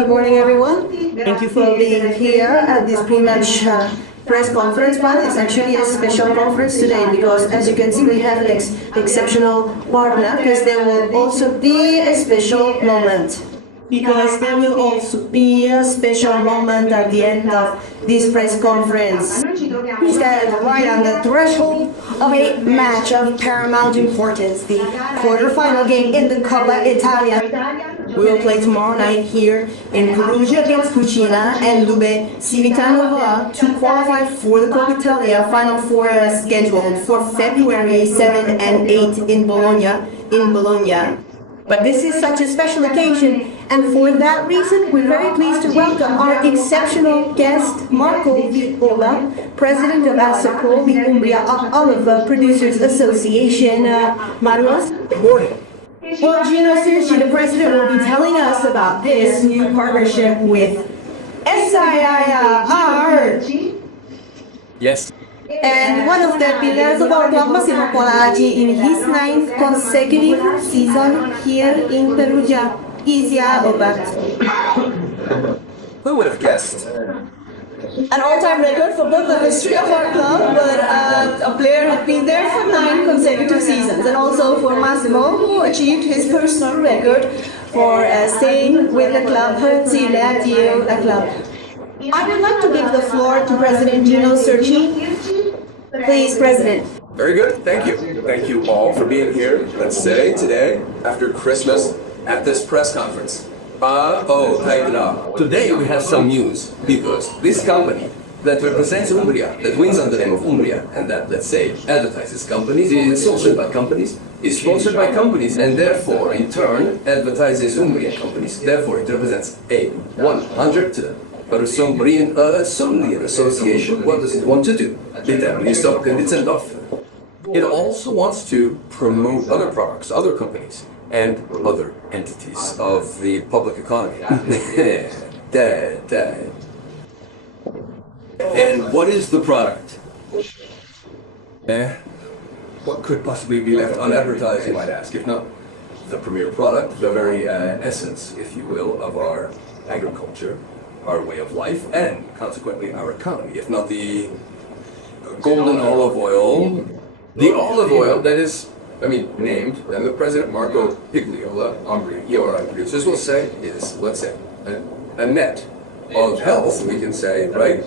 Good morning, everyone. Thank you for being here at this pre-match press conference. But it's actually a special conference today because, as you can see, we have an exceptional partner because there will also be a special moment. Because there will also be a special moment at the end of this press conference. We stand right on the threshold of a match of paramount importance, the quarterfinal game in the Coppa Italia. We will play tomorrow night here in Perugia against Vicina and Civitanova to qualify for the Coppa Italia Final Four scheduled for February 7 and 8 in Bologna. But this is such a special occasion, and for that reason, we're very pleased to welcome our exceptional guest, Marco Viola, President of ASOCO, the Umbria Olive Producers Association. Marcos? Good morning. Well, Gino Circi, the President, will be telling us about this new partnership with SIIR. Yes. And one of the pillars of our club, Massimo Polacci, in his 9th consecutive season here in Perugia. Isia Obat. Who would have guessed? An all-time record for both the history of our club, but a player had been there for 9 consecutive seasons, and also for Massimo, who achieved his personal record for staying with the club, la club. I would like to give the floor to President Gino Circi. Please, President. Very good. Thank you. Thank you all for being here, let's say, today, after Christmas, at this press conference. Today we have some news, because this company that represents Umbria, that wins under the name of Umbria, and that, let's say, advertises companies, is sponsored by companies, and therefore, in turn, advertises Umbrian companies. Therefore, it represents a 100 Persombrien association. What does it want to do? It also wants to promote other products, other companies, and other entities of the public economy. And what is the product? What could possibly be left unadvertised, you might ask, if not the premier product, the very essence, if you will, of our agriculture, our way of life, and consequently our economy, if not the golden olive oil, the olive oil that is, named, and the President Marco Viola, Umbria EORI producers will say is, let's say, a net of health, we can say, right?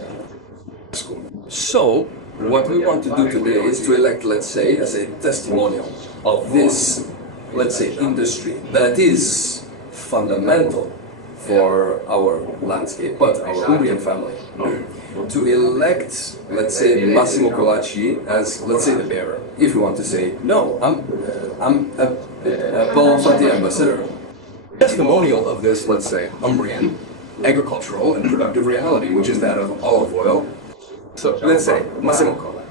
So, what we want to do today is to elect, let's say, as a testimonial of this, let's say, industry that is fundamental for our landscape, but our Umbrian family, to elect, let's say, Massimo Polacci as, let's say, the bearer. If you want to say, no, I'm a bon santé ambassador. Testimonial of this, let's say, Umbrian agricultural and productive reality, which is that of olive oil. So, let's say, Massimo Polacci.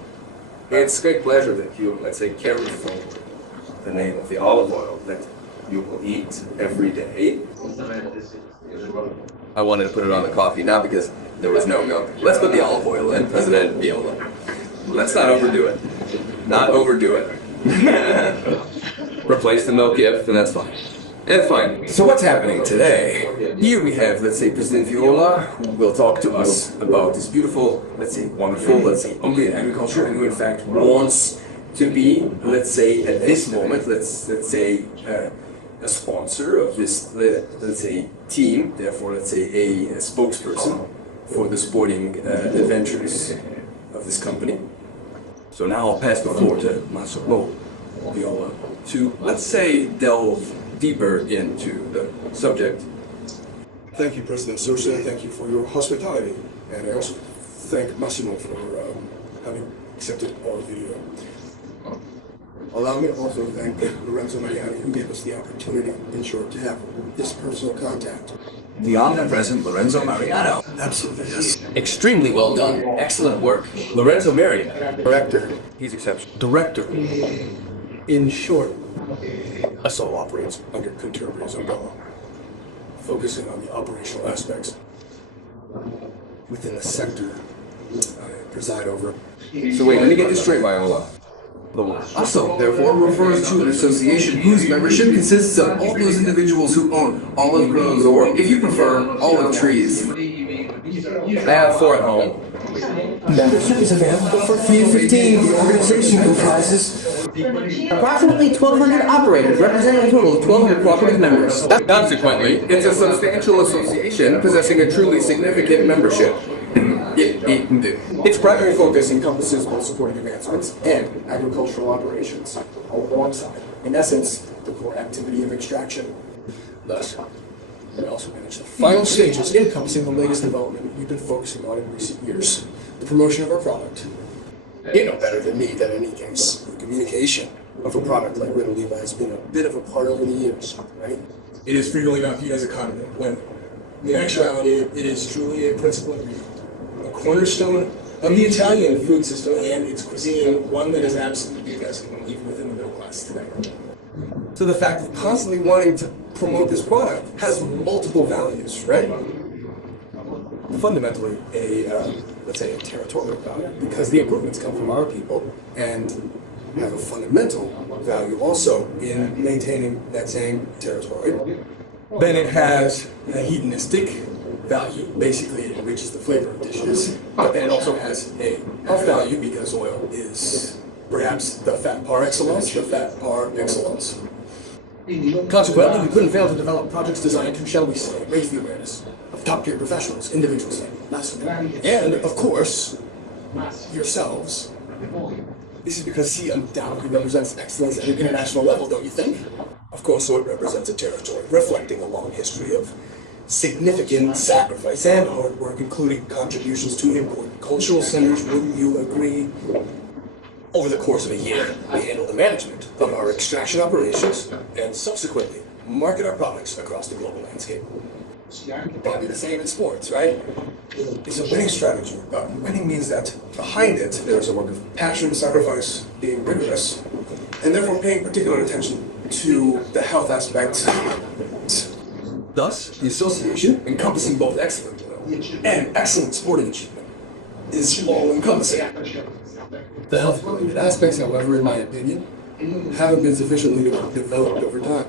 It's great pleasure that you, let's say, carry forward the name of the olive oil that you will eat every day. I wanted to put it on the coffee, not because there was no milk. Let's put the olive oil in, President Viola. Let's not overdo it. Not overdo it. Replace the milk if, and that's fine. It's fine. So what's happening today? Here we have, let's say, President Viola, who will talk to us about this beautiful, let's say, wonderful, let's say, Umbrian agriculture, and who in fact wants to be, let's say, at this moment, let's say, a sponsor of this, let's say, team, therefore, let's say, a spokesperson for the sporting adventures of this company. So now I'll pass the floor to Massimo Viola to, let's say, delve deeper into the subject. Thank you, President Circi. Thank you for your hospitality, and I also thank Massimo for having accepted our video. Allow me to also thank Lorenzo Mariani, who gave us the opportunity, in short, to have this personal contact. The omnipresent Lorenzo Mariano. Absolutely, yes. Extremely well done. Excellent work. Lorenzo Mariano. Director. He's exceptional. Director. In short, ASO operates under Conterbria's umbrella, focusing on the operational aspects within the sector I preside over. So wait, let me get this straight, Viola. Also, therefore, refers to an association whose membership consists of all those individuals who own olive groves or, if you prefer, olive trees. I have 4 at home. Membership is available for $3.15. The organization comprises approximately 1,200 operators, representing a total of 1,200 cooperative members. Consequently, it's a substantial association possessing a truly significant membership. Its primary focus encompasses both supporting advancements and agricultural operations, alongside, in essence, the core activity of extraction. Thus, we also manage the final stages encompassing the latest development we've been focusing on in recent years, the promotion of our product. You know better than me that in any case, the communication of a product like Riddle Levi has been a bit of a part over the years, right? It is frequently not viewed as a condiment, when in actuality it is truly a principal ingredient, a cornerstone of the Italian food system and its cuisine, one that is absolutely present even within the middle class today. So the fact of constantly wanting to promote this product has multiple values, right? Fundamentally, let's say a territorial value, because the improvements come from our people, and have a fundamental value also in maintaining that same territory. Then it has a hedonistic value, basically it enriches the flavor of dishes, but then it also has a health value because oil is perhaps the fat par excellence, the fat par excellence. Consequently, we couldn't fail to develop projects designed to, shall we say, raise the awareness of top-tier professionals, individuals, and, of course, yourselves. This is because he undoubtedly represents excellence at an international level, don't you think? Of course, so it represents a territory reflecting a long history of significant sacrifice and hard work, including contributions to important cultural centers. Wouldn't you agree? Over the course of a year, we handle the management of our extraction operations and subsequently market our products across the global landscape. Probably the same in sports, right? It's a winning strategy. Winning means that behind it, there is a work of passion, sacrifice, being rigorous, and therefore paying particular attention to the health aspects. Thus, the association, encompassing both excellent oil and excellent sporting achievement, is all-encompassing. The health-related aspects, however, in my opinion, haven't been sufficiently developed over time.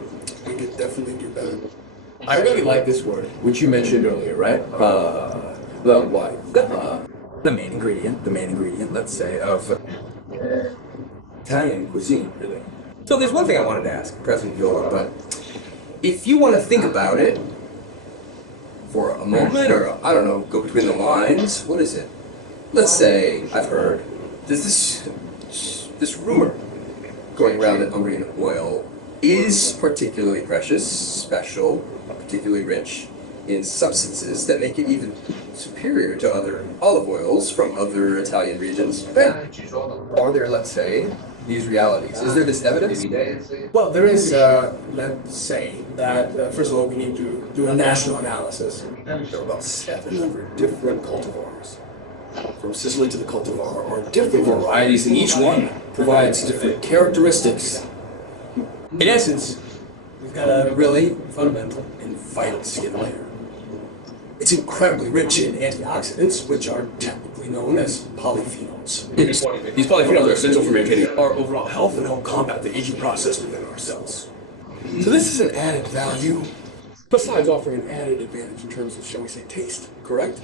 We could definitely do better. I really like this word, which you mentioned earlier, right? The main ingredient, let's say, of Italian cuisine, really. So there's one thing I wanted to ask President Gilioli, but if you want to think about it for a moment, or, I don't know, go between the lines, what is it? Let's say I've heard, there's this rumor going around that Hungarian oil is particularly precious, special, particularly rich in substances that make it even superior to other olive oils from other Italian regions. Are there, let's say, these realities? Is there this evidence? Well, there is, let's say, that first of all we need to do a national analysis. There are about 700 different cultivars. From Sicily to the cultivar are different varieties, and each one provides different characteristics. In essence, we've got a really fundamental and vital skin layer. It's incredibly rich in antioxidants, which are technically known as polyphenols. These polyphenols are essential for maintaining our overall health and help combat the aging process within our cells. So this is an added value, besides offering an added advantage in terms of, shall we say, taste, correct?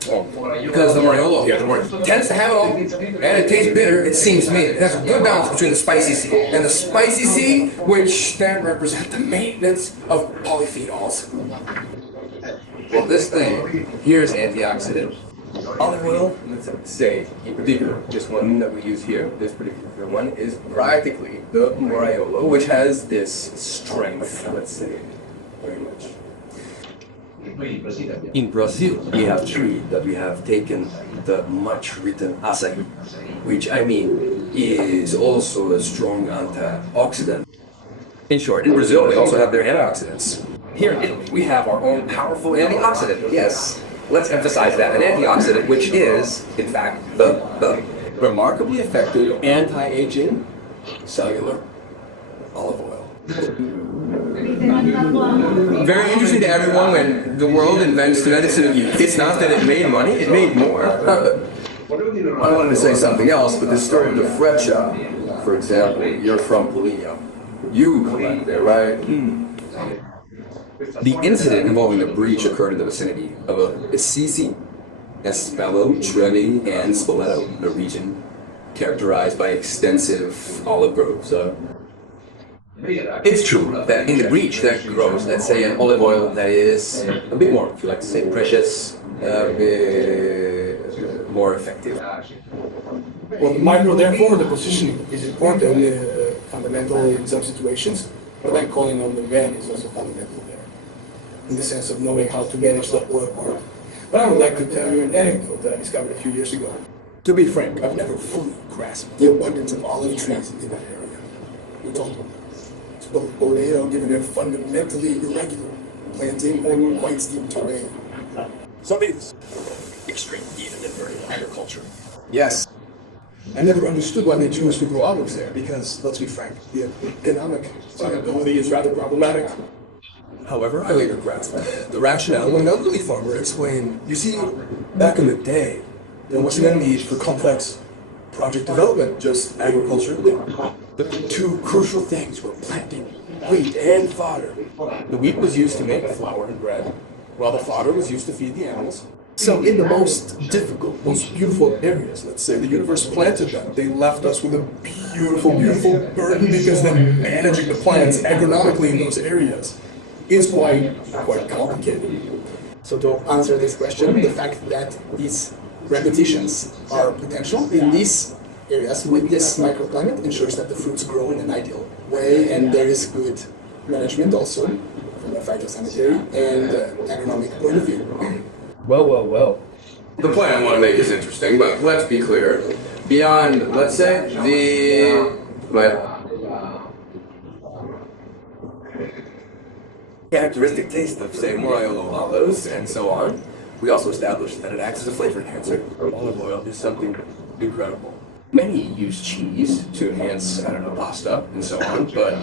Because the Moriolo here, the more tends to have it all, and it tastes bitter, it seems to me. It has a good balance between the spicy C and the spicy C, which then represent the maintenance of polyphenols. Well, this thing, here's antioxidant. Olive oil, let's say, in particular, this one that we use here, this particular one, is practically the Moriolo, which has this strength, let's say, very much. In Brazil, we have tree that we have taken the much written acai, which I mean is also a strong antioxidant. In short, in Brazil, they also have their antioxidants. Here in Italy, we have our own powerful antioxidant. Yes, let's emphasize that. An antioxidant, which is, in fact, the remarkably effective anti-aging cellular olive oil. Very interesting to everyone when the world invents the medicine of youth. It's not that it made money, it made more. I wanted to say something else, but the story of the Freccia, for example, you're from Poligno. You collect there, right? The incident involving the breach occurred in the vicinity of Assisi, Espello, Trevi, and Spoleto, a region characterized by extensive olive groves. It's true that in the breach that grows, let's say, an olive oil that is a bit more, if you like to say, precious, a bit more effective. Well, the micro, therefore, the positioning is important, fundamental in some situations, but then calling on the van is also fundamental there, in the sense of knowing how to manage the oil part. But I would like to tell you an anecdote that I discovered a few years ago. To be frank, I've never fully grasped the abundance of olive trees in that area. We're talking Boleto, given their fundamentally irregular planting on quite steep terrain. Some is extreme, even inverted agriculture. Yes. I never understood why they chose to grow olives there, because, let's be frank, the economic viability is rather problematic. However, I later grasped the rationale when an elderly farmer explained, you see, back in the day, there wasn't a need for complex project development, just agriculture. The two crucial things were planting wheat and fodder. The wheat was used to make flour and bread, while the fodder was used to feed the animals. So in the most difficult, most beautiful areas, let's say, the universe planted them. They left us with a beautiful, beautiful burden, because then managing the plants agronomically in those areas is quite complicated. So to answer this question, the fact that these repetitions are potential in these areas with this microclimate ensures that the fruits grow in an ideal way, and there is good management also from a phytosanitary and agronomic point of view. Well. The point I want to make is interesting, but let's be clear. Beyond, let's say, the characteristic taste of, say, Moraiolo olives and so on, we also established that it acts as a flavor enhancer. Olive oil is something incredible. Many use cheese to enhance, I don't know, pasta and so on, but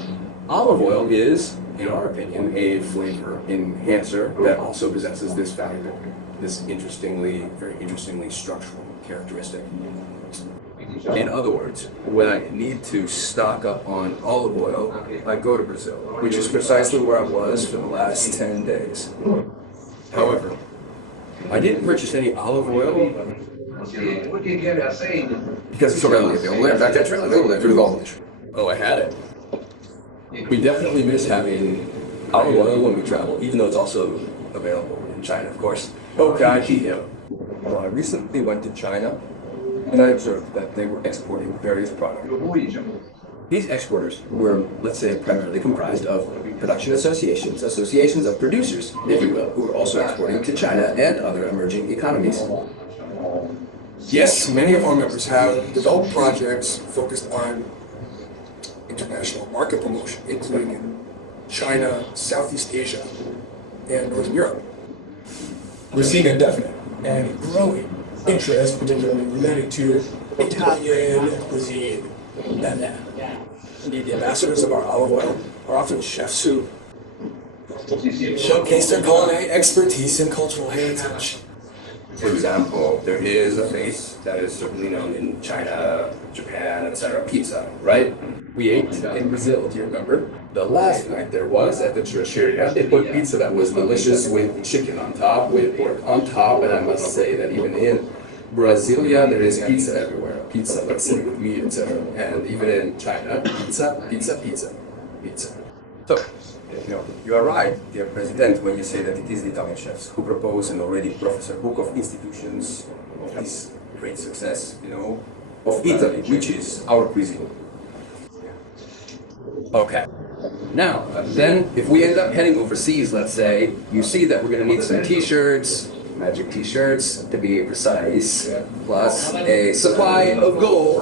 olive oil is, in our opinion, a flavor enhancer that also possesses this valuable, this very interestingly structural characteristic. In other words, when I need to stock up on olive oil, I go to Brazil, which is precisely where I was for the last 10 days. However, I didn't purchase any olive oil because it's so readily available. In fact, it's readily available through the Gulf. Oh, I had it. We definitely miss having olive oil when we travel, even though it's also available in China, of course. Okay, well, I recently went to China, and I observed that they were exporting various products. These exporters were, let's say, primarily comprised of production associations of producers, if you will, who were also exporting to China and other emerging economies. Yes, many of our members have developed projects focused on international market promotion, including in China, Southeast Asia, and Northern Europe. We're seeing a definite and growing interest, particularly related to Italian cuisine. Indeed, the ambassadors of our olive oil are often chefs who showcase their culinary expertise and cultural heritage. For example, there is a face that is certainly known in China, Japan, etc. Pizza, right? We ate in Brazil, do you remember? The last night there was at the trattoria, they put pizza that was delicious with chicken on top, with pork on top, and I must say that even in Brasilia there is pizza everywhere. Pizza, let's say, with meat, etc. And even in China, pizza. So, you are right, dear President, when you say that it is the Italian chefs who propose an already professor book of institutions of this great success, of Italy, which is our cuisine. Okay. Now, then, if we end up heading overseas, let's say, you see that we're going to need some t-shirts, magic t-shirts, to be precise, plus a supply of gold.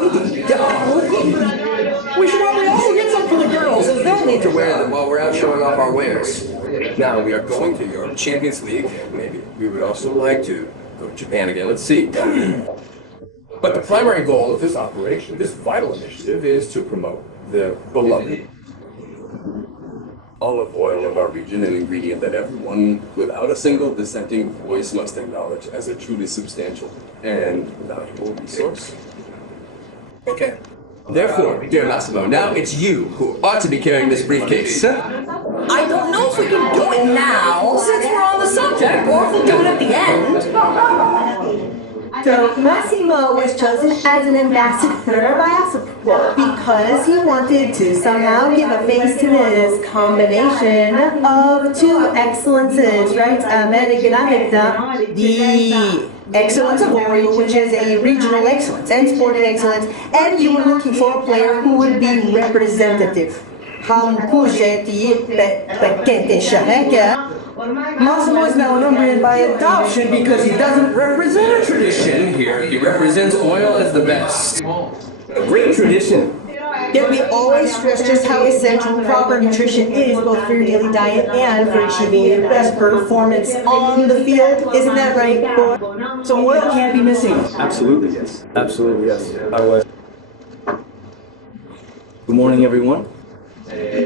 We should probably also get some for the girls, as they'll need to wear them while we're out showing off our wares. Now, we are going to Europe Champions League. Maybe we would also like to go to Japan again. Let's see. But the primary goal of this operation, this vital initiative, is to promote the beloved olive oil of our region, an ingredient that everyone, without a single dissenting voice, must acknowledge as a truly substantial and valuable resource. Okay. Therefore, dear Massimo, now it's you who ought to be carrying this briefcase. I don't know if we can do it now, since we're on the subject, or if we'll do it at the end. So Massimo was chosen as an ambassador by us because he wanted to somehow give a face to this combination of two excellences, right? The excellence of Oreo, which is a regional excellence and sporting excellence, and you were looking for a player who would be representative. Massimo is now an Umbrian by adoption because he doesn't represent a tradition here. He represents oil as the best. A great tradition. Yet we always stress just how essential proper nutrition is, both for your daily diet and for achieving your best performance on the field. Isn't that right, boy? So oil can't be missing. Absolutely, yes. Absolutely, yes. Good morning, everyone.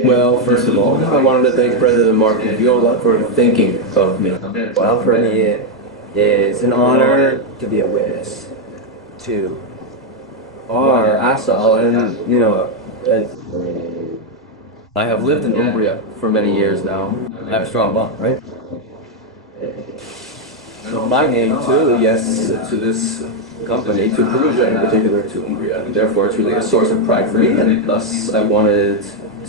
Well, first of all, I wanted to thank President Marco Viola for thinking of me. Well, for me, it is an honor to be a witness to our asshole and, I have lived in Umbria for many years now. I have a strong bond, right? So my name too, yes, to this company, to Perugia in particular, to Umbria. Therefore, it's really a source of pride for me, and thus I wanted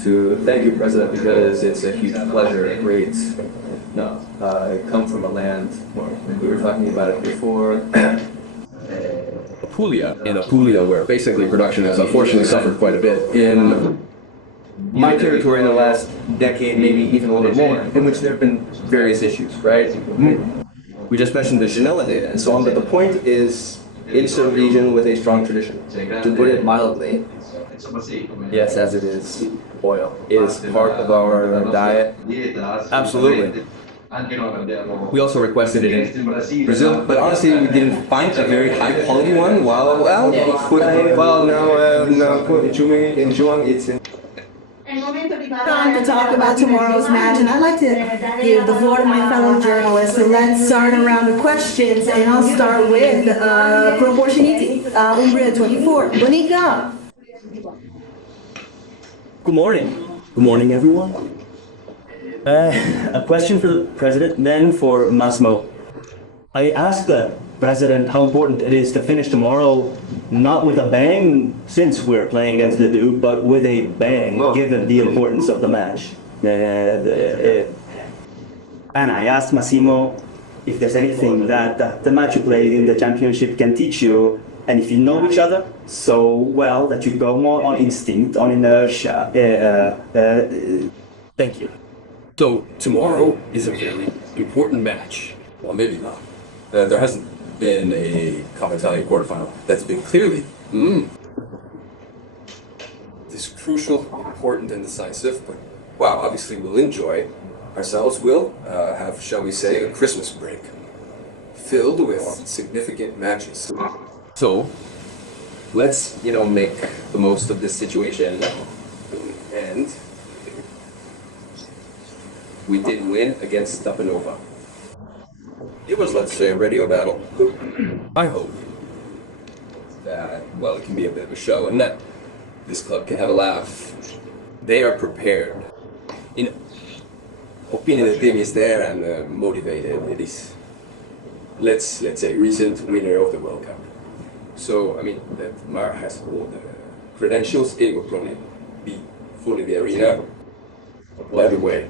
to thank you, President, because it's a huge pleasure, a great, I come from a land, we were talking about it before, Apulia, where basically production has unfortunately suffered quite a bit. In my territory in the last decade, maybe even a little bit more, in which there have been various issues, right? We just mentioned the Janela data and so on, but the point is, it's a region with a strong tradition. To put it mildly, yes, as it is, oil is part of our diet. Absolutely. We also requested it in Brazil, but honestly, we didn't find a very high quality one. No, it's in. Time to talk about tomorrow's match, and I'd like to give the floor to my fellow journalists. So let's start a round of questions, and I'll start with Proportioniti, Umbria 24. Bonica. Good morning. Good morning, everyone. A question for the president, then for Massimo. I asked the president how important it is to finish tomorrow, not with a bang, since we're playing against the Duke, but with a bang, given the importance of the match. And I asked Massimo if there's anything that the match you played in the championship can teach you, and if you know each other so well that you go more on instinct, on inertia. Thank you. So tomorrow is a very important match. Well, maybe not. There hasn't been a Coppa Italia quarterfinal that's been clearly this crucial, important, and decisive. But wow, obviously we'll enjoy ourselves. We'll have, shall we say, a Christmas break filled with significant matches. So let's make the most of this situation, and we did win against Stampa. It was, let's say, a radio battle. I hope that, well, it can be a bit of a show and that this club can have a laugh. They are prepared. Opinion that they is there and motivated. It is, let's say, recent winner of the World Cup. So, I mean, that Mara has all the credentials. It will probably be full in the arena. By the way,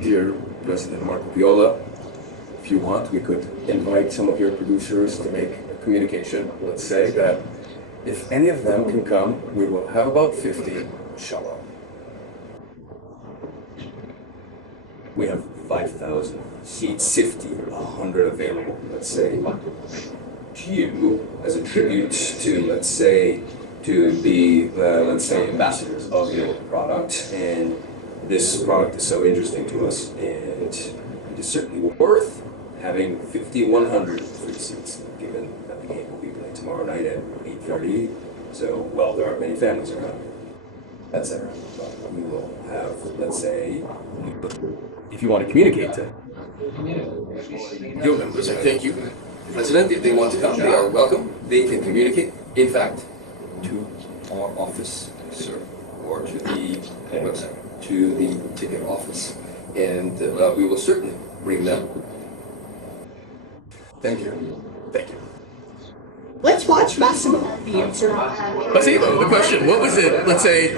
dear President Marco Viola, if you want, we could invite some of your producers to make a communication. Let's say that if any of them can come, we will have about 50, inshallah. We have 5,000 seats, 50, 100 available, let's say. To you, as a tribute to, let's say, to be, ambassadors of your product, and this product is so interesting to us, and it is certainly worth having 50, 100 free seats, given that the game will be played tomorrow night at 8:30. So, well, there aren't many families around. etc. We will have, let's say, if you want to communicate to Your members, thank you. President, if they want to come, they are welcome. They can communicate, in fact, to our office, sir, or to the website, to the ticket office. And we will certainly bring them. Thank you. Thank you. Let's watch Massimo. Massimo, the question, what was it? Let's say,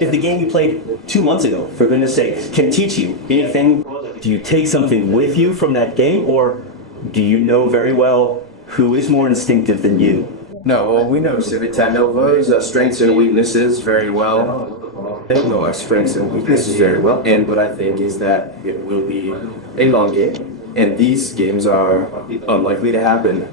If the game you played 2 months ago, for goodness sake, can teach you anything, do you take something with you from that game, or do you know very well who is more instinctive than you? No, well, we know Civitanova's strengths and weaknesses very well. They know our strengths and weaknesses very well. And what I think is that it will be a long game. And these games are unlikely to happen.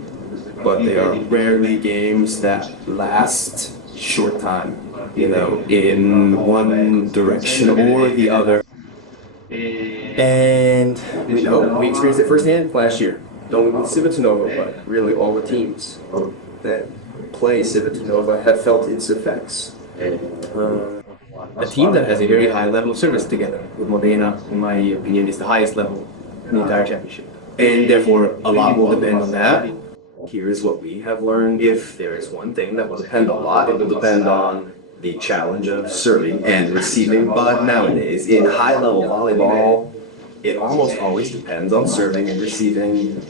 But they are rarely games that last short time, you know, in one direction or the other. And we know, we experienced it firsthand last year. Not only with Civitanova, but really all the teams that play Civitanova have felt its effects. A team that has a very high level of service together with Modena, in my opinion, is the highest level in the entire championship. And therefore, a lot will depend on that. Here's what we have learned. If there is one thing that will depend a lot, it will depend on the challenge of serving and receiving. But nowadays, in high-level volleyball, it almost always depends on serving and receiving.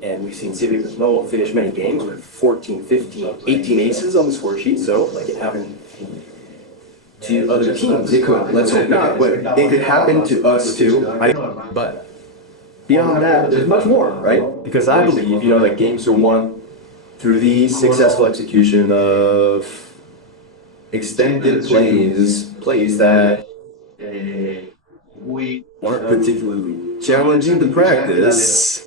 And we've seen Civitanova finish many games with 14, 15, 18 aces on the score sheet. So, like it happened to other teams, it could. Let's hope not. But it could happen to us too. But beyond that, there's much more, right? Because I believe, you know, that games are won through the successful execution of extended plays that aren't particularly challenging to practice.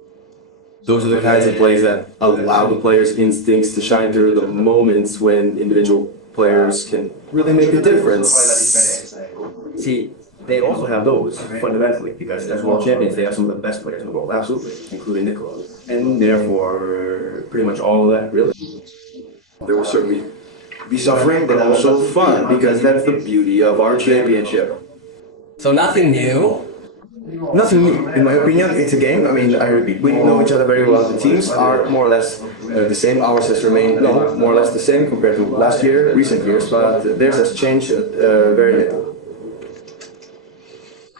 Those are the kinds of plays that allow the players' instincts to shine through, the moments when individual players can really make a difference. See, they also have those, fundamentally, because as world champions, they have some of the best players in the world, absolutely, including Nicola. And therefore, pretty much all of that, really. There will certainly be suffering, but also fun, because that's the beauty of our championship. so nothing new. Nothing new, in my opinion. It's a game. I mean, I repeat, we know each other very well. The teams are more or less the same. Ours has remained more or less the same compared to last year, recent years, but theirs has changed very little.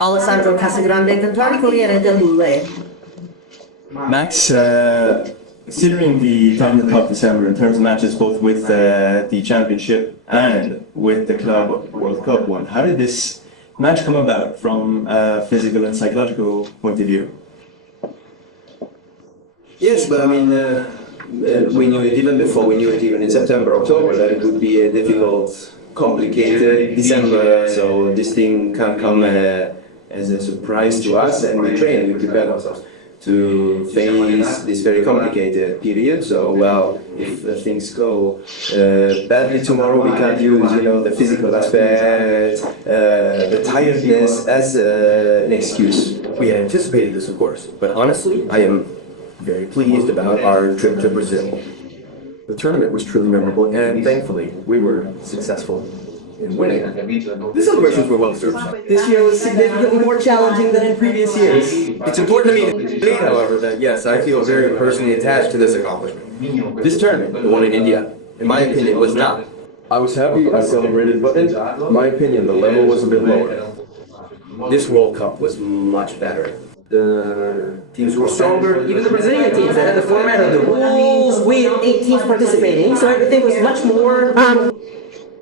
Alessandro Casagrande, eventuali Corriere dell'Ule. Max, considering the Italia Cup December in terms of matches both with the championship and with the Club World Cup one, how did this match come about from a physical and psychological point of view? Yes, but I mean, we knew it even before, we knew it even in September, October, that it would be a difficult, complicated December, so this thing can't come as a surprise to us, and we trained, we prepared ourselves to face this very complicated period. So, well, if things go badly tomorrow, we can't use, you know, the physical aspect, the tiredness as an excuse. We had anticipated this, of course, but honestly, I am very pleased about our trip to Brazil. The tournament was truly memorable, and thankfully, we were successful in winning. The celebrations were well served. This year was significantly more challenging than in previous years. It's important to me, however, that yes, I feel very personally attached to this accomplishment. This tournament, the one in India, in my opinion, was not. I was happy, I celebrated, but in my opinion, the level was a bit lower. This World Cup was much better. The teams were stronger. Even the Brazilian teams that had the format of the rules with 8 teams participating, so everything was much more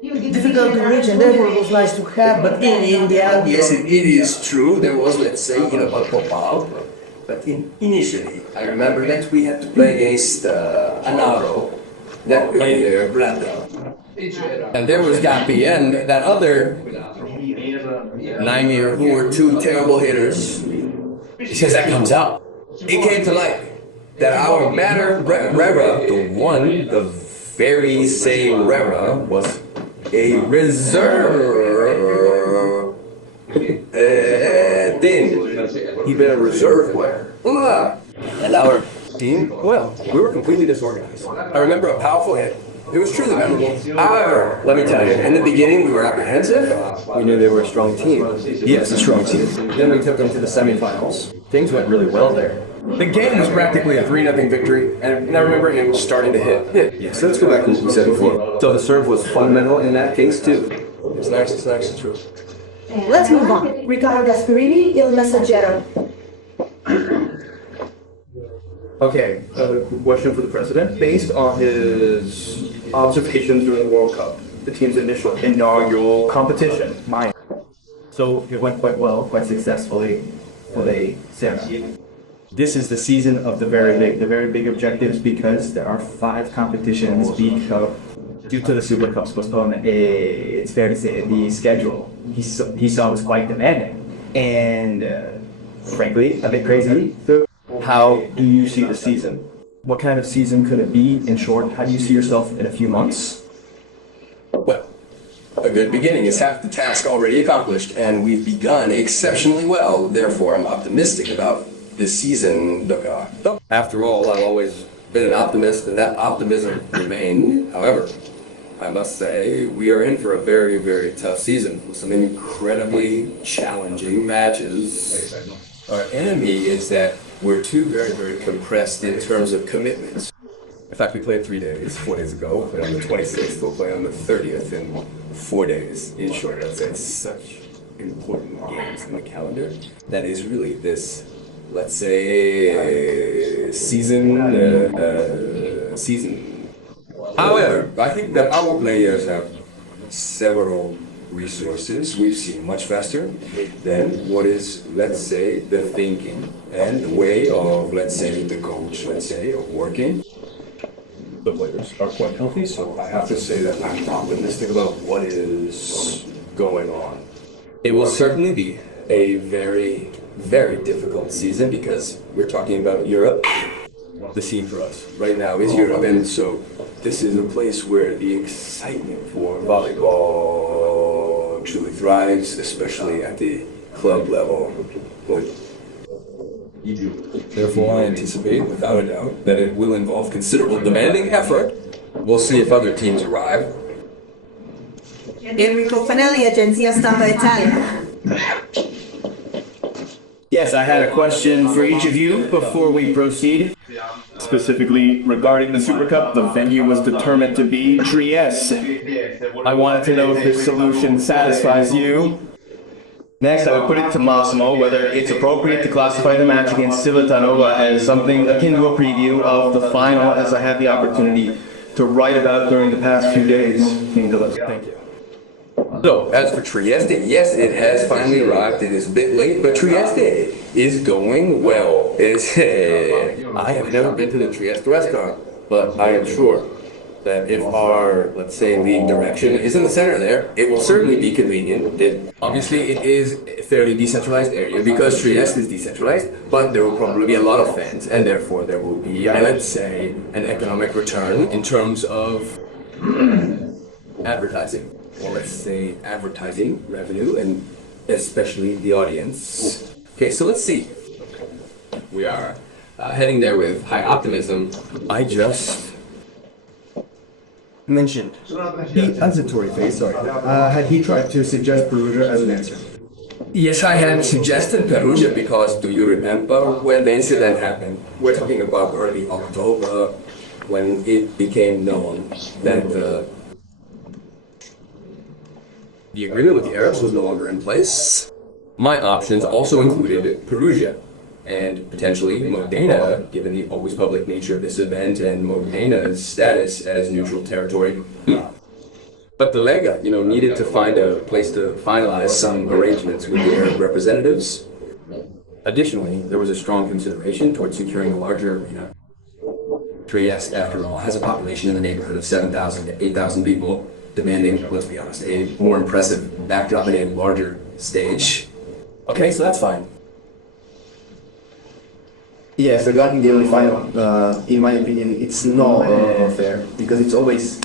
difficult to reach, and therefore it was nice to have. But in India, Yes, it is true. There was, let's say, you know, a pop-up. But initially, I remember that we had to play against Anaro, that earlier brother. And there was Gapi and that other 9-year who were two terrible hitters. Because that comes out. It came to light that our batter, Rera, the very same Rera, was a reserve. He'd been a reserve player. And our team, well, we were completely disorganized. I remember a powerful hit It was truly memorable. However, let me tell you, in the beginning we were apprehensive. We knew they were a strong team. Yes, a strong team. Then we took them to the semifinals. Things went really well there. The game was practically a 3-0 victory, and I remember him starting to hit. Yes, let's go back to what we said before. So the serve was fundamental in that case too. It's nice, it's true. Let's move on. Riccardo Gasperini, Il Messaggero. Okay, question for the president. Based on his observations during the World Cup, the team's inaugural competition, mine. So it went quite well, quite successfully for the Sera. This is the season of the very big objectives, because there are 5 competitions because due to the Super Cup's postponement. It's fair to say the schedule he saw was quite demanding and frankly a bit crazy. So how do you see the season? What kind of season could it be? In short, how do you see yourself in a few months? Well, a good beginning is half the task already accomplished, and we've begun exceptionally well. Therefore, I'm optimistic about this season. After all, I've always been an optimist, and that optimism remained. However, I must say, we are in for a very, very tough season with some incredibly challenging matches. Our enemy is that we're too very, very compressed in terms of commitments. In fact, we played 3 days, 4 days ago. We played on the 26th, we'll play on the 30th in 4 days. In short, I'd say such important games in the calendar. That is really this, let's say, season. However, I think that our players have several resources we've seen much faster than what is, let's say, the thinking and the way of, let's say, the coach, let's say, of working. The players are quite healthy, so I have to say that I'm optimistic about what is going on. It will certainly be a very, very difficult season because we're talking about Europe. The scene for us right now is Europe, and so this is a place where the excitement for volleyball truly thrives, especially at the club level. Therefore, I anticipate, without a doubt, that it will involve considerable demanding effort. We'll see if other teams arrive. Enrico Fanelli, Agenzia Stampa Italia. Yes, I had a question for each of you before we proceed. Specifically regarding the Super Cup, the venue was determined to be Trieste. I wanted to know if this solution satisfies you. Next, I would put it to Massimo whether it's appropriate to classify the match against Civitanova as something akin to a preview of the final, as I had the opportunity to write about during the past few days. Thank you. So, as for Trieste, yes, it has finally arrived. It is a bit late, but Trieste is going well. I have never been to the Trieste restaurant, but I am sure that if our, let's say, league direction is in the center there, it will certainly be convenient. Obviously, it is a fairly decentralized area because Trieste is decentralized, but there will probably be a lot of fans, and therefore there will be, let's say, an economic return in terms of advertising. Or let's say advertising revenue, and especially the audience. Okay, so let's see. We are heading there with high optimism. I just Mentioned the answeratory phase, had he tried to suggest Perugia as an answer? Yes, I had suggested Perugia because do you remember when the incident happened? We're talking about early October when it became known that the agreement with the Arabs was no longer in place. My options also included Perugia and potentially Modena, given the always public nature of this event and Modena's status as neutral territory. But the Lega, needed to find a place to finalize some arrangements with the Arab representatives. Additionally, there was a strong consideration towards securing a larger arena. Trieste, after all, has a population in the neighborhood of 7,000 to 8,000 people, demanding, let's be honest, a more impressive backdrop and a larger stage. Okay, so that's fine. Yes, regarding the only final, in my opinion, it's not fair because it's always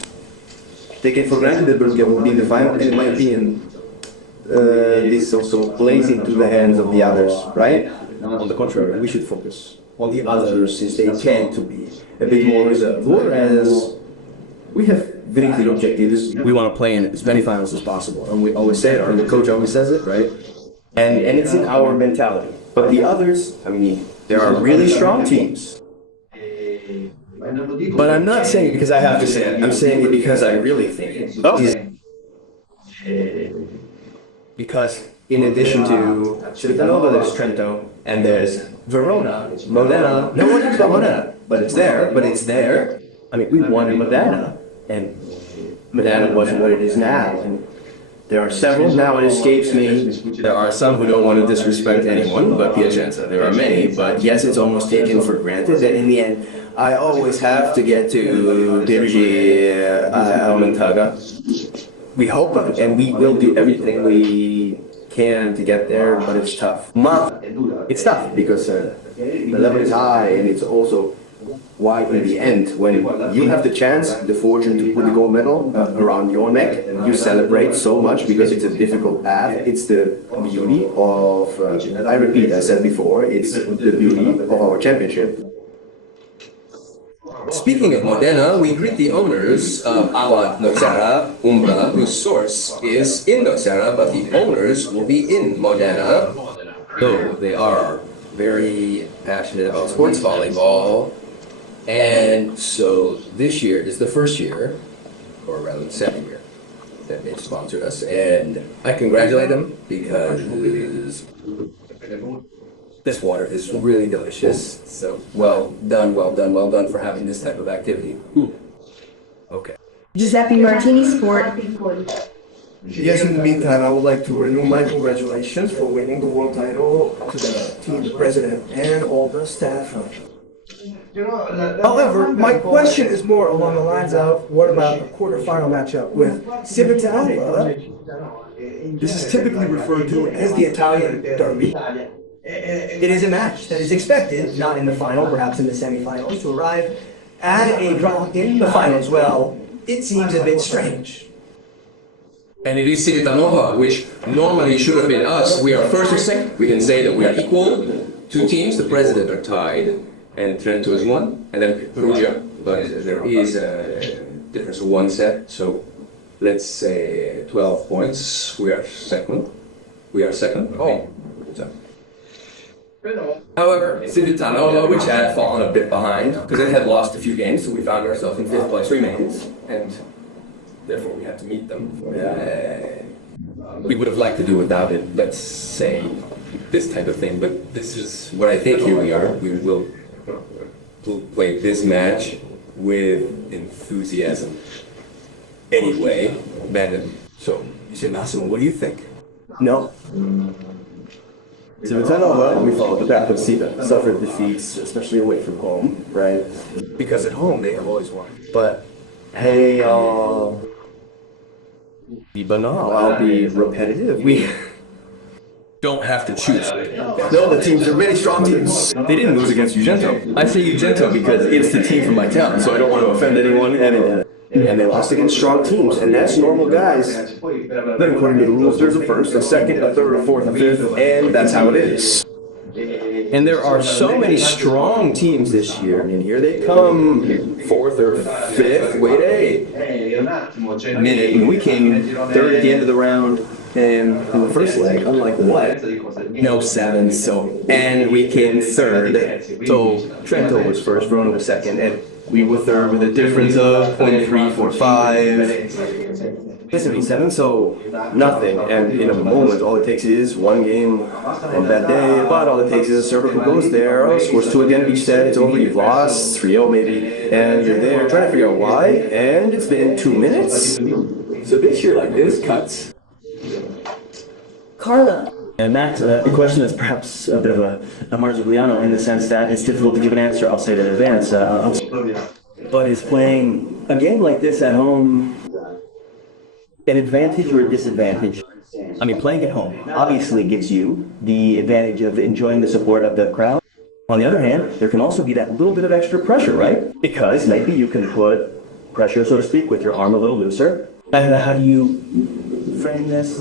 taken for granted that Perugia will be in the final, and in my opinion, this also plays into the hands of the others, right? On the contrary, we should focus on the others since they tend to be a bit more reserved, whereas we have very clear objective is we want to play in as many finals as possible. And we always say it, or the coach always says it, right? And it's in our mentality. But the others, I mean, there are really strong teams. But I'm not saying it because I have to say it. I'm saying it because I really think it. Because in addition to Civitanova, there's Trento, and there's Verona, Modena. No one talks about Modena, but it's there. I mean, we won in Modena, and Modena wasn't what it is now. And there are several, now it escapes me. There are some who don't want to disrespect anyone, but Piacenza. There are many, but yes, it's almost taken for granted that in the end, I always have to get to Perugia, Almentaga. We hope, and we will do everything we can to get there, but it's tough. It's tough because the level is high, and it's also why in the end, when you have the chance, the fortune to put the gold medal around your neck, you celebrate so much because it's a difficult path. It's the beauty of, I repeat, I said before, it's the beauty of our championship. Speaking of Modena, we greet the owners of Nocera, Umbra, whose source is in Nocera, but the owners will be in Modena. So they are very passionate about sports volleyball. And so this year is the first year, or rather the second year, that they've sponsored us. And I congratulate them because this water is really delicious. So well done for having this type of activity. Okay. Giuseppe Martini Sport. Yes, in the meantime, I would like to renew my congratulations for winning the world title to the team, the president, and all the staff. However, my question is more along the lines of, what about the quarterfinal matchup with Civitanova? This is typically referred to as the Italian derby. It is a match that is expected, not in the final, perhaps in the semifinals, to arrive at a draw in the finals. Well, it seems a bit strange. And it is Civitanova, which normally should have been us. We are first or second. We can say that we are equal. Two teams, the president are tied, and Trento is one, and then Perugia. But there is a difference of one set, so let's say 12 points. We are second. Oh. However, Civitanova, which had fallen a bit behind, because it had lost a few games, so we found ourselves in 5th place, remains, and therefore we had to meet them. We would have liked to do without it, let's say, this type of thing, but this is what I think. Here we are. We will play this match with enthusiasm. Anyway, Brandon, so, you say, Massimo, what do you think? No. Civitanova, we followed the path of Sita, suffered defeats, especially away from home, right? Because at home they have always won. But, hey, be banal, I'll be repetitive. We don't have to choose. No, the teams are really strong teams. They didn't lose against Ugento. I say Ugento because it's the team from my town, so I don't want to offend anyone. And they lost against strong teams, and that's normal, guys. Then according to the rules, there's a first, a second, a third, a fourth, a fifth, and that's how it is. And there are so many strong teams this year, and here they come, 4th or 5th, wait a minute, and we came 3rd at the end of the round, and in the first leg, unlike what? No 7, so, and we came 3rd, so Trento was 1st, Verona was 2nd, and we were 3rd with a difference of 0.345. Basically 7, so nothing. And in a moment, all it takes is one game on that day, but all it takes is a server who goes there, scores 2 again each set, it's over, you've lost, 3-0 maybe, and you're there trying to figure out why, and it's been 2 minutes. So this year like this cuts. Carla. And Max, a question is perhaps a bit of a Marzigliano in the sense that it's difficult to give an answer, I'll say it in advance. But is playing a game like this at home an advantage or a disadvantage? I mean, playing at home obviously gives you the advantage of enjoying the support of the crowd. On the other hand, there can also be that little bit of extra pressure, right? Because maybe you can put pressure, so to speak, with your arm a little looser. How do you frame this?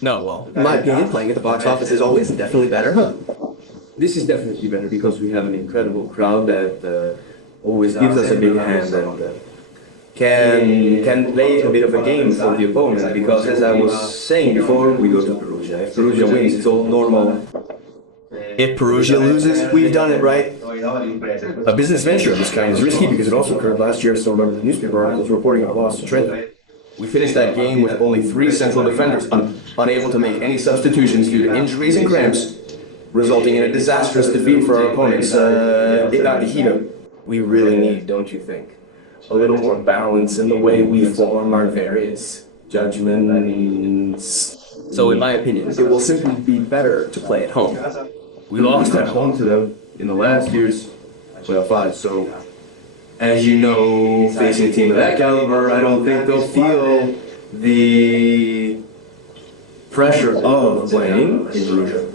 No, well, in my opinion, playing at the box office is always definitely better. This is definitely better because we have an incredible crowd that always gives us a big hand and can play a bit of a game for the opponent, because as I was saying before, we go to Perugia. If Perugia wins, it's all normal. If Perugia loses, we've done it, right? A business venture of this kind is risky because it also occurred last year. I still remember the newspaper articles reporting our loss to Trent. We finished that game with only 3 central defenders, unable to make any substitutions due to injuries and cramps, resulting in a disastrous defeat for our opponents. We really need, don't you think, a little more balance in the way we form our various judgments. So in my opinion, it will simply be better to play at home. We lost at home to them in the last year's playoff 5, so as you know, facing a team of that caliber, I don't think they'll feel the pressure of playing in Perugia.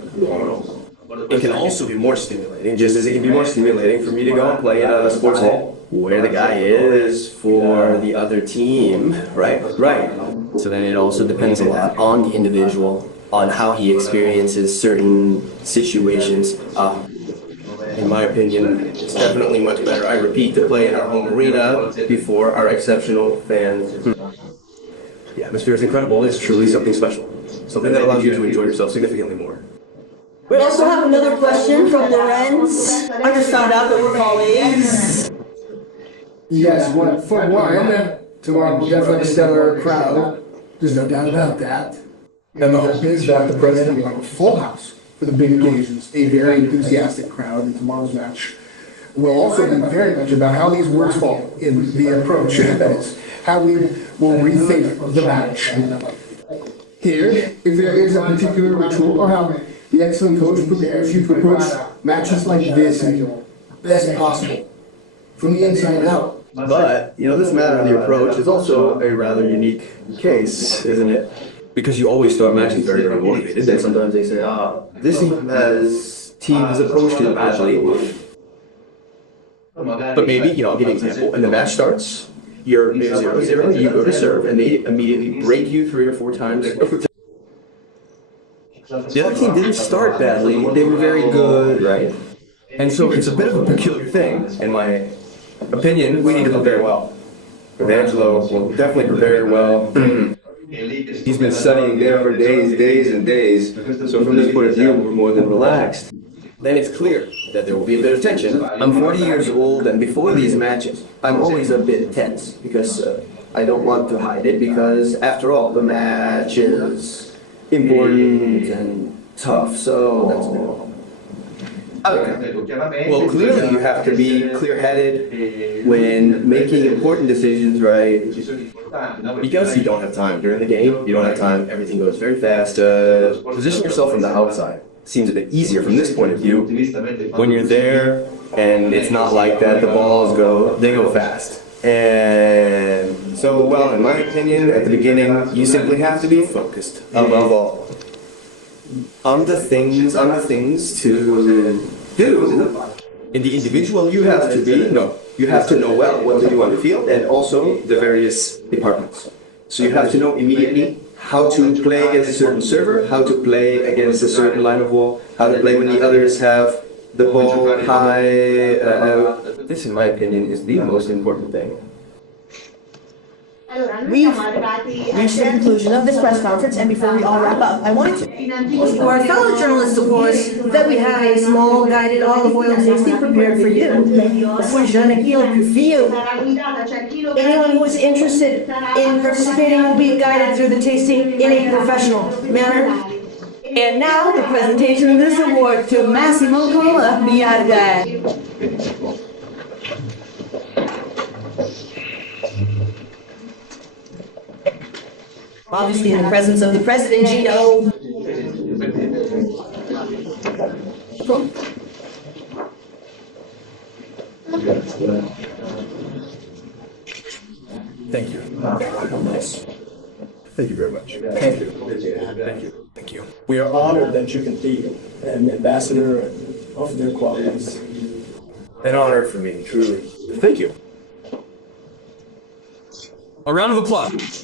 It can also be more stimulating, just as it can be more stimulating for me to go and play at a sports hall where the guy is for the other team, right? Right. So then it also depends a lot on the individual, on how he experiences certain situations. In my opinion, it's definitely much better, I repeat, to play in our home arena before our exceptional fans. The atmosphere is incredible. It's truly something special. Something that allows you to enjoy yourself significantly more. We also have another question from Lorenz. I just found out that we're colleagues. Yes, for one, tomorrow we'll definitely have a stellar crowd. There's no doubt about that. And the hope is that the president will have a full house for the big occasions, a very enthusiastic crowd in tomorrow's match. Will also be very much about how these words fall in the approach, that is, how we will rethink the match. Here, if there is a particular ritual, or how the excellent coach prepares you to approach matches like this in best possible, from the inside out. But, you know, this matter of the approach is also a rather unique case, isn't it? Because you always start matches very, very motivated, then sometimes they say, this team has approached it badly. But maybe, you know, I'll give you an example. And the match starts, you're 0-0, you go to serve, and they immediately break you 3 or 4 times. The other team didn't start badly, they were very good, right? And so it's a bit of a peculiar thing, in my opinion. We need to prepare well. But Angelo will definitely prepare well. He's been studying there for days and days. So from this point of view, we're more than relaxed. Then it's clear that there will be a bit of tension. I'm 40 years old, and before these matches, I'm always a bit tense because I don't want to hide it, because after all, the match is important and tough, so that's normal. Okay. Well, clearly you have to be clear-headed when making important decisions, right? Because you don't have time during the game, you don't have time, everything goes very fast. Position yourself from the outside seems a bit easier from this point of view. When you're there, and it's not like that, the balls they go fast. And so, well, in my opinion, at the beginning, you simply have to be focused, above all, on the things to do. In the individual, you have to know well what to do on the field, and also the various departments. So you have to know immediately how to play against a certain server, how to play against a certain line of wall, how to play when the others have the ball high. This, in my opinion, is the most important thing. We've reached the conclusion of this press conference, and before we all wrap up, I wanted to for our fellow journalists, of course, that we have a small guided olive oil tasting prepared for you. Anyone who is interested in participating will be guided through the tasting in a professional manner. And now, the presentation of this award to Massimo Cola. Obviously in the presence of the President, Gino. Thank you. Nice. Thank you very much. Thank you. Thank you. Thank you. We are honored that you can be an ambassador of their qualities. An honor for me, truly. Thank you. A round of applause.